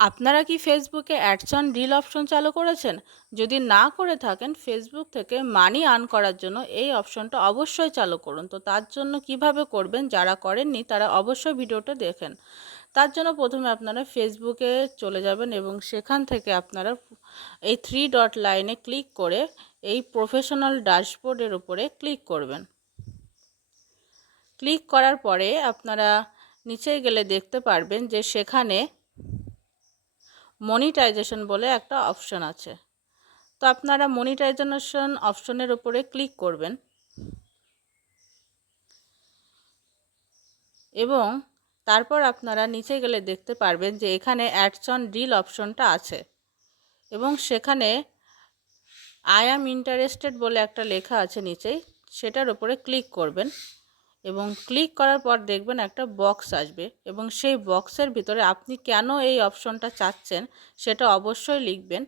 আপনারা কি ফেসবুকে অ্যাডস অন রিল অপশন চালু করেছেন? যদি না করে থাকেন ফেসবুক থেকে মানি আর্ন করার জন্য এই অপশনটা অবশ্যই চালু করুন। তো তার জন্য কীভাবে করবেন, যারা করেননি তারা অবশ্যই ভিডিওটা দেখেন। তার জন্য প্রথমে আপনারা ফেসবুকে চলে যাবেন এবং সেখান থেকে আপনারা এই থ্রি ডট লাইনে ক্লিক করে এই প্রফেশনাল ড্যাশবোর্ডের উপরে ক্লিক করবেন। ক্লিক করার পরে আপনারা নিচে গেলে দেখতে পারবেন যে সেখানে মনিটাইজেশন বলে একটা অপশন আছে। তো আপনারা মনিটাইজেশন অপশনের উপরে ক্লিক করবেন। এবং তারপর আপনারা নিচে গেলে দেখতে পারবেন যে এখানে অ্যাডস অন ডিল অপশনটা আছে। এবং সেখানে আই অ্যাম ইন্টারেস্টেড বলে একটা লেখা আছে নিচেই। সেটার উপরে ক্লিক করবেন। এবং ক্লিক করার পর দেখবেন একটা বক্স আসবে এবং সেই বক্সের ভিতরে আপনি কেন এই অপশনটা চাচ্ছেন সেটা অবশ্যই লিখবেন।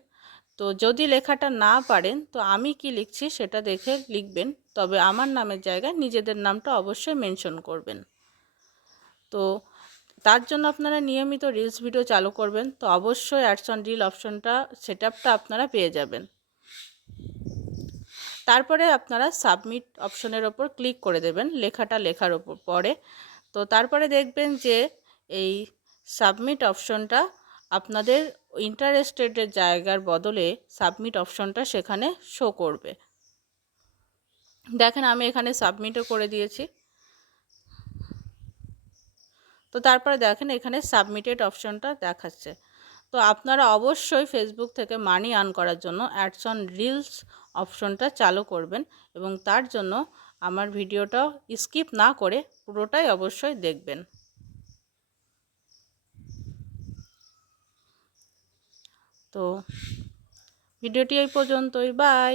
তো যদি লেখাটা না পারেন, তো আমি কি লিখছি সেটা দেখে লিখবেন। তবে আমার নামের জায়গায় নিজেদের নামটা অবশ্যই মেনশন করবেন। তো তার জন্য আপনারা নিয়মিত রিলস ভিডিও চালু করবেন। তো অবশ্যই অ্যাডস অন রিল অপশনটা সেট আপনারা পেয়ে যাবেন। তারপরে আপনারা সাবমিট অপশনের ওপর ক্লিক করে দেবেন, লেখাটা লেখার ওপর পরে তো তারপরে দেখবেন যে এই সাবমিট অপশনটা আপনাদের ইন্টারেস্টেডের জায়গার বদলে সাবমিট অপশনটা সেখানে শো করবে। দেখেন আমি এখানে সাবমিটও করে দিয়েছি। তো তারপরে দেখেন এখানে সাবমিটেড অপশনটা দেখাচ্ছে। তো আপনারা অবশ্যই ফেসবুক থেকে মানি আর্ন করার জন্য অ্যাডস অন রিলস অপশনটা চালু করবেন এবং তার জন্য আমার ভিডিওটা স্কিপ না করে পুরোটাই অবশ্যই দেখবেন। তো, ভিডিওটি এই পর্যন্তই বাই